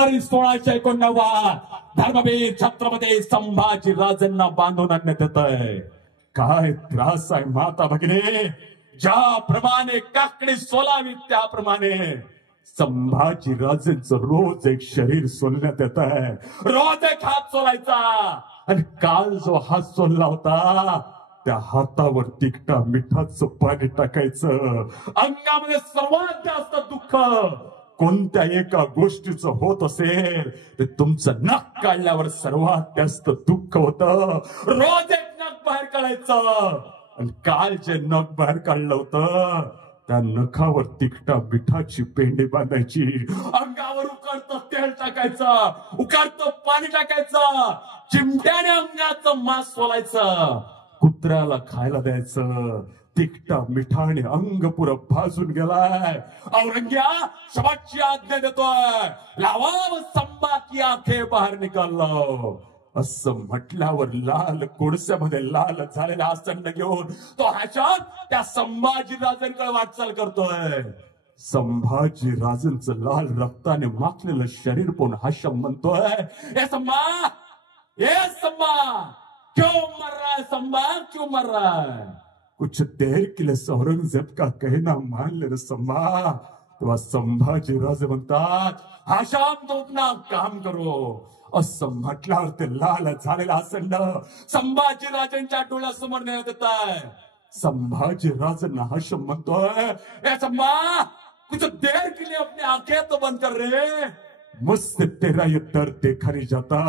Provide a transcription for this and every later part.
तरी 1689 धर्मवीर छत्रपती संभाजी राजांना बांधून आणण्यात येत आहे। काय त्रास आहे माता भगिनी, ज्याप्रमाणे काकडी सोलावी त्याप्रमाणे संभाजी राजेंचं रोज एक शरीर सोलण्यात येत आहे, रोज एक हात सोलायचा। आणि काल जो हात सोलला होता त्या हातावर तिखटा मिठाचं पाणी टाकायचं। अंगामध्ये सर्वात जास्त दुःख कोणत्या एका गोष्टीचं होत असेल ते तुमचं नख काढल्यावर सर्वात जास्त दुःख होतं। रोज एक नख बाहेर काढायचं आणि काल जे नख बाहेर काढलं होतं त्या नखावर तिखटा मिठाची पेंडी बांधायची, अंगावर उकळतं तेल टाकायचं, उकळतं पाणी टाकायचं, चिमट्याने अंगाचं मांस सोलायचं, कुत्र्याला खायला द्यायचं। तिखटा मिठाने अंग पुरं भाजून गेलाय। औरंग्या शेवटची आज्ञा देतोय, लावाव संभा की आखे बाहेर निकालो। असं म्हटल्यावर लाल कोळस्यामध्ये लाल झालेला आसंड घेऊन तो हाशात त्या संभाजी राजांकडे वाटचाल करतोय। संभाजी राजांचं लाल रक्ताने माखलेलं शरीर पण हाशम म्हणतोय, ए संभा, ए संभा, क्यों मर रहा है संभा, क्यों मर रहा है? कुछ देर के लिए औरंगजेब का कहना मान ले संभा। तेव्हा संभाजी राजे म्हणतात, हाशाम तो अपना काम करो। असं म्हटल्यावर ते लाल झालेला आसंड संभाजी राजांच्या डोळ्यासमोर नेण्यात येत आहे। संभाजी राजांना हाशम म्हणतोय, ए संभा, कुछ देर के लिए अपने आंखें तो बंद कर रे, मुझसे तेरा ये दर्द देखा नहीं जाता।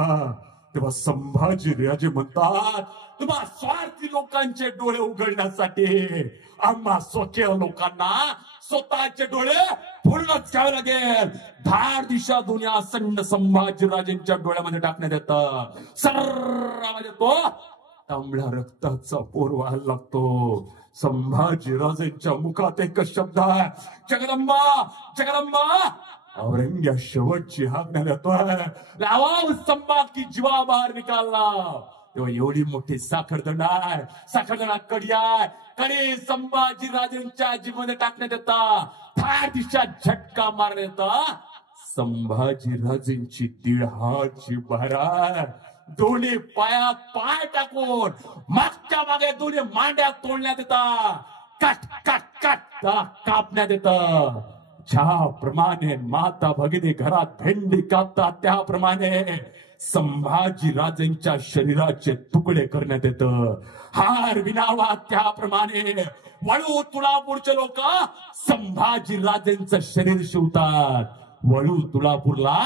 तेव्हा संभाजी राजे म्हणतात, तुम्हा स्वार्थी लोकांचे डोळे उघडण्यासाठी आम्हा स्वकीय लोकांना स्वतःचे डोळे पूर्णच घ्यावे लागेल। धार दिशा दुनिया संड संभाजी राजेंच्या डोळ्यामध्ये टाकण्यात येतं। सर्रामध्ये तो तांबड्या रक्ताचा पोर व्हायला लागतो। संभाजी राजेंच्या मुखात एकच शब्द आहे, जगदंबा, जगदंबा। औरंग्या शेवटची आज्ञा देतोय, लावा संभा की जीवा बाहेर निकालला। तेव्हा एवढी मोठी साखरदंड आहे, साखरदंडा कडी आहे, कडी संभाजी राजेंच्या जीवामध्ये टाकण्यात येतात। फार दिशा झटका मारण्यात येतात। संभाजी राजेंची 1.5 हातची बाहेर आहे, दोन्ही पायात पाय टाकून मागच्या मागे दोन्ही मांड्या तोडण्यात येतात, कट कट कट कापण्यात येतं। ज्याप्रमाणे माता भगिनी घरात भेंडी कापतात त्याप्रमाणे संभाजी राजेंच्या शरीराचे तुकडे करण्यात येतं। हार विणावा त्याप्रमाणे वळू तुळापूरचे लोक संभाजी राजेंचं शरीर शिवतात। वळू तुळापूरला